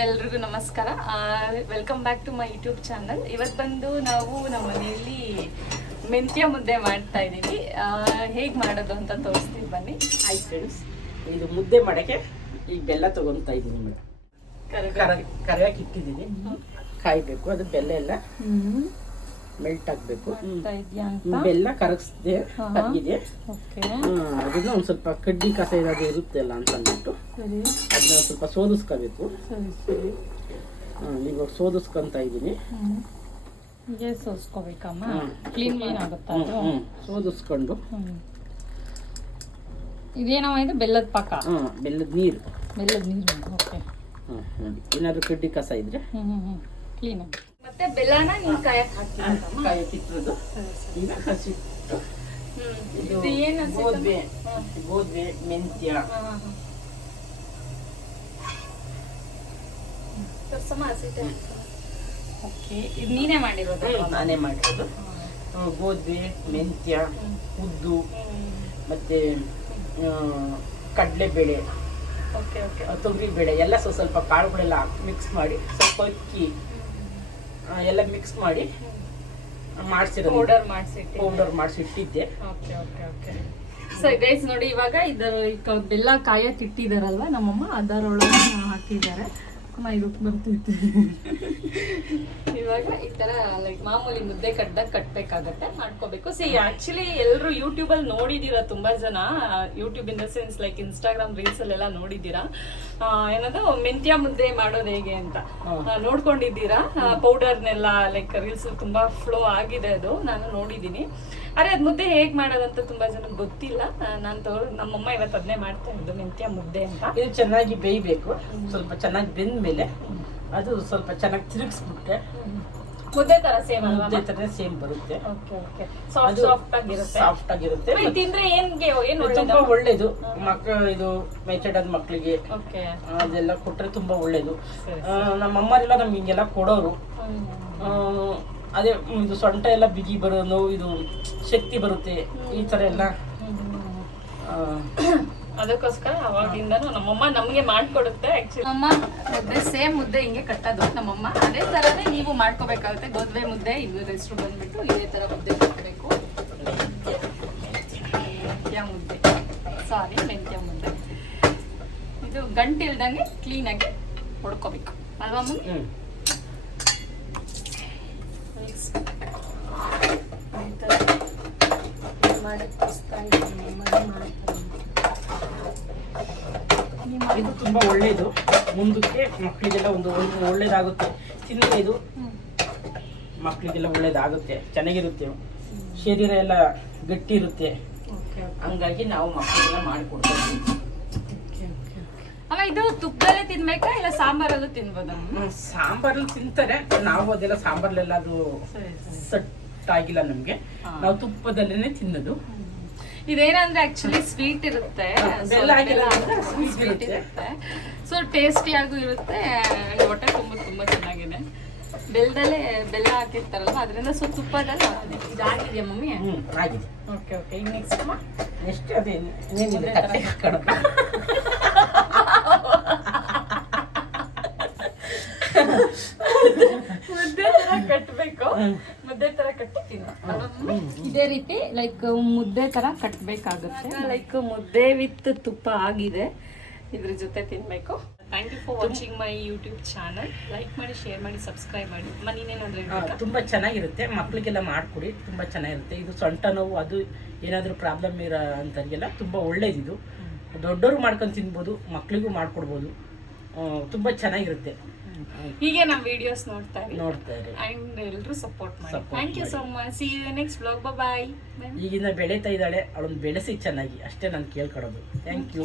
ಎಲ್ರಿಗೂ ನಮಸ್ಕಾರ. Welcome back to my YouTube channel. ಇವತ್ತು ಬಂದು ನಾವು ನಮ್ಮ ಮನೆಯಲ್ಲಿ ಮೆಂತ್ಯ ಮುದ್ದೆ ಮಾಡ್ತಾ ಇದ್ದೀವಿ. ಹೇಗೆ ಮಾಡೋದು ಅಂತ ತೋರಿಸ್ತೀವಿ ಬನ್ನಿ. ಆಯ್ತು ಫ್ರೆಂಡ್ಸ್, ಇದು ಮುದ್ದೆ ಮಾಡೋಕ್ಕೆ ಈಗ ಬೆಲ್ಲ ತೊಗೊತಾ ಇದ್ದೀನಿ ಮೇಡಮ್. ಕರಿಯಾಗಿ ಇಟ್ಟಿದ್ದೀನಿ, ಕಾಯಬೇಕು. ಅದು ಬೆಲ್ಲ ಎಲ್ಲ ಮೆಲ್ಟ್ ಆಗಬೇಕು. ಬೆಲ್ಲ ಕರಗಿಸ್ದೆ ಕರಗಿದೆ. ಅದನ್ನ ಒಂದು ಸ್ವಲ್ಪ ಕಡ್ಡಿ ಕಸ ಏನಾದ್ರು ಇರುತ್ತೆ ಅಲ್ಲ ಅಂತ ಅಂದ್ಬಿಟ್ಟು ಅದನ್ನ ಸ್ವಲ್ಪ ಸೋದಿಸ್ಕೋಬೇಕು. ಇವಾಗ ಸೋದಿಸ್ಕೊಂತ ಇದ್ದೀನಿ. ಸೋದಿಸ್ಕೊಂಡು ಇದೇನವ ಇದು ಬೆಲ್ಲದ ಪಾಕ? ಬೆಲ್ಲದ ನೀರು. ಓಕೆ. ನೋಡಿ, ಏನಾದ್ರು ಕಡ್ಡಿ ಕಸ ಇದ್ರೆ ಕ್ಲೀನ್ ಆಗಿ. ಮತ್ತೆ ಬೆಲ್ಲನ ನೀವು ಕಾಯಕ್ಕಿಟ್ಟಿರೋದು ಈಗ ಹಸಿಟ್ಟು. ಇದು ಗೋಧಿ ಮೆಂತ್ಯ. ಓಕೆ, ಇದು ನೀನೇ ಮಾಡಿರೋದು? ನಾನೇ ಮಾಡಿರೋದು. ಗೋಧಿ ಮೆಂತ್ಯ, ಉದ್ದು, ಮತ್ತೆ ಕಡಲೆಬೇಳೆ, ತೊಗರಿಬೇಳೆ ಎಲ್ಲ ಸ್ವಲ್ಪ ಕಾಳುಗಳೆಲ್ಲ ಮಿಕ್ಸ್ ಮಾಡಿ, ಸ್ವಲ್ಪ ಅಕ್ಕಿ ಎಲ್ಲ ಮಿಕ್ಸ್ ಮಾಡಿ ಮಾಡಿಸಿರೋದು. ಪೌಡರ್ ಮಾಡಿಸಿಟ್ಟಿದ್ದೆ. ಸೊ ಗೈಸ್ ನೋಡಿ, ಇವಾಗ ಇದರ ಬೆಲ್ಲ ಕಾಯಕ್ಕೆ ಇಟ್ಟಿದಾರಲ್ವ ನಮ್ಮಮ್ಮ, ಅದರೊಳಗೆ ಹಾಕಿದ್ದಾರೆ. ಇದು ಬರ್ತೈತೆ. ಇವಾಗ ಈ ತರ ಲೈಕ್ ಮಾಮೂಲಿ ಮುದ್ದೆ ಕಟ್ಬೇಕಾಗತ್ತೆ, ಮಾಡ್ಕೋಬೇಕು. ಆಕ್ಚುಲಿ ಎಲ್ಲರೂ ಯೂಟ್ಯೂಬ್ ಅಲ್ಲಿ ನೋಡಿದೀರಾ, ತುಂಬಾ ಜನ YouTube in the sense like Instagram reels ಅಲ್ಲೆಲ್ಲ ನೋಡಿದ್ದೀರಾ. ಏನದು ಮೆಂತ್ಯ ಮುದ್ದೆ ಮಾಡೋದು ಹೇಗೆ ಅಂತ ನೋಡ್ಕೊಂಡಿದ್ದೀರಾ. ಪೌಡರ್ನೆಲ್ಲ ಲೈಕ್ ರೀಲ್ಸ್ ತುಂಬಾ ಫ್ಲೋ ಆಗಿದೆ, ಅದು ನಾನು ನೋಡಿದ್ದೀನಿ. ಅರೆ ಅದ್ ಮುದ್ದೆ ಹೇಗ್ ಮಾಡೋದಂತ ತುಂಬಾ ಜನಕ್ಕೆ ಗೊತ್ತಿಲ್ಲ. ನಮ್ಮಮ್ಮ ಇವತ್ತು ಅದನ್ನೇ ಮಾಡ್ತಾ ಇದ್ದು, ಮೆಂತ್ಯ ಮುದ್ದೆ ಅಂತ. ಇದು ಚೆನ್ನಾಗಿ ಬೇಯಬೇಕು. ಸ್ವಲ್ಪ ಚೆನ್ನಾಗಿ ಬೆಂದ ಮೇಲೆ ಅದು ಸ್ವಲ್ಪ ಚೆನ್ನಾಗಿ ತಿರುಗಿಸ್ಬಿಟ್ಟೆ ಮುದ್ದೆ ತರ ಸೇಮ್ ಸೇಮ್ ಬರುತ್ತೆ. ಸಾಫ್ಟ್ ಆಗಿರುತ್ತೆ. ತಿಂದ್ರೆ ತುಂಬಾ ಒಳ್ಳೇದು. ಇದು ಮೆಚೆಡ್ ಮಕ್ಳಿಗೆ ಅದೆಲ್ಲ ಕೊಟ್ರೆ ತುಂಬಾ ಒಳ್ಳೇದು. ನಮ್ಮಮ್ಮರೆಲ್ಲ ನಮ್ಗೆ ಹಿಂಗೆಲ್ಲ ಕೊಡೋರು. ಅದೇ ಇದು ಸೊಂಟ ಎಲ್ಲ ಬಿಗಿ ಬರೋದು, ಇದು ಶಕ್ತಿ ಬರುತ್ತೆ, ಈ ತರ ಎಲ್ಲ. ಅದಕ್ಕೋಸ್ಕರ ಅವಾಗಿಂದನೂ ನಮ್ಮಮ್ಮ ನಮ್ಗೆ ಮಾಡ್ಕೊಡುತ್ತೆ. ಆಕ್ಚುಲಿ ನಮ್ಮ ಮುದ್ದೆ ಸೇಮ್ ಮುದ್ದೆ ಹಿಂಗೆ ಕಟ್ಟೋದು ನಮ್ಮಮ್ಮ. ಅದೇ ತರನೇ ನೀವು ಮಾಡ್ಕೋಬೇಕಾಗುತ್ತೆ. ಗೋಧಿ ಮುದ್ದೆ ಇದ್ರ ಹೆಸರು ಬಂದ್ಬಿಟ್ಟು ಇದೇ ತರ ಮುದ್ದೆ ಕಟ್ಟಬೇಕು. ಮೆಂತ್ಯ ಮುದ್ದೆ ಇದು ಗಂಟಿಲ್ದಂಗೆ ಕ್ಲೀನಾಗಿ ಹೊಡ್ಕೋಬೇಕು ಅಲ್ವಾ ಮಮ್ಮಿ? ಇದು ತುಂಬಾ ಒಳ್ಳೇದು. ಮುಂದಕ್ಕೆ ಮಕ್ಕಳಿಗೆಲ್ಲ ಒಂದು ಒಳ್ಳೇದಾಗುತ್ತೆ. ತಿನ್ನಲಿ, ಇದು ಮಕ್ಕಳಿಗೆಲ್ಲ ಒಳ್ಳೇದಾಗುತ್ತೆ, ಚೆನ್ನಾಗಿರುತ್ತೆ, ಶರೀರ ಎಲ್ಲ ಗಟ್ಟಿ ಇರುತ್ತೆ. ಹಂಗಾಗಿ ನಾವು ಮಕ್ಕಳಿಗೆಲ್ಲ ಮಾಡಿಕೊಡ್ತೀವಿ. ಇದು ತುಪ್ಪದಲ್ಲೇ ತಿನ್ಬೇಕಾ ಇಲ್ಲ ಸಾಂಬಾರಲ್ಲೂ ತಿನ್ಬೋದ? ಸಾಂಬಾರಲ್ಲಿ ತಿಂತಾರೆ. ನಾವು ಅದೆಲ್ಲ ಸಾಂಬಾರ್ಲೆಲ್ಲ ಅದು ಸೆಟ್ ಆಗಿಲ್ಲ ನಮ್ಗೆ. ನಾವು ತುಪ್ಪದಲ್ಲೇನೆ ತಿನ್ನೋದು. ಇದೇನಂದ್ರೆ ಆಕ್ಚುಲಿ ಸ್ವೀಟ್ ಇರುತ್ತೆ, ಸ್ವೀಟ್ ಇರುತ್ತೆ. ಸೊ ಟೇಸ್ಟಿಯಾಗೂ ಇರುತ್ತೆ, ಹೊಟ್ಟೆ ತುಂಬಾ ಚೆನ್ನಾಗಿದೆ. ಬೆಲ್ಲ ಹಾಕಿರ್ತಾರಲ್ವ, ಅದರಿಂದ ಸೊ ತುಪ್ಪದಲ್ಲಿ ಇದಾಗಿದೆಯಾ ಮಮ್ಮಿ? ಆಗಿದೆ. ಓಕೆ. ಈಗ ನೆಕ್ಸ್ಟ್ ಮುದ್ದೆ ತರ ಕಟ್ಟಬೇಕು. ಮುದ್ದೆ ತರ ಕಟ್ಟಿ ತಿನ್ನು. ಇದೇ ರೀತಿ ಲೈಕ್ ಮುದ್ದೆ ತರ ಕಟ್ಟಬೇಕಾಗುತ್ತೆ. ಲೈಕ್ ಮುದ್ದೆ ವಿತ್ ತುಪ್ಪ ಆಗಿದೆ, ಇದ್ರ ಜೊತೆ ತಿನ್ಬೇಕು. Thank you for watching my YouTube channel. Like ಮಾಡಿ, ಶೇರ್ ಮಾಡಿ, ಸಬ್ಸ್ಕ್ರೈಬ್ ಮಾಡಿ. ಮನೇನೇನಾದ್ರೆ ತುಂಬಾ ಚೆನ್ನಾಗಿರುತ್ತೆ, ಮಕ್ಕಳಿಗೆಲ್ಲ ಮಾಡ್ಕೊಡಿ, ತುಂಬಾ ಚೆನ್ನಾಗಿರುತ್ತೆ. ಇದು ಸೊಂಟ ನೋವು ಅದು ಏನಾದರೂ ಪ್ರಾಬ್ಲಮ್ ಇರೋ ಅಂಥವ್ರಿಗೆಲ್ಲ ತುಂಬಾ ಒಳ್ಳೇದಿದು. ದೊಡ್ಡವರು ಮಾಡ್ಕೊಂಡು ತಿನ್ಬೋದು, ಮಕ್ಕಳಿಗೂ ಮಾಡ್ಕೊಡ್ಬೋದು. ತುಂಬಾ ಚೆನ್ನಾಗಿರುತ್ತೆ. ಹೀಗೆ ನಾವು ವಿಡಿಯೋಸ್ ನೋಡ್ತಾ ಇರಿ ಅಂಡ್ ಎಲ್ಲರೂ ಸಪೋರ್ಟ್ ಮಾಡಿ. Thank you so much. See you next vlog. Bye. ಈಗಿನ ಬೆಳೀತಾ ಇದ್ದಾಳೆ, ಅವಳನ್ನ ಬೆಳೆಸಿ ಚೆನ್ನಾಗಿ, ಅಷ್ಟೇ ನಾನು ಕೇಳ್ಕೊಳ್ಳೋದು. Thank you.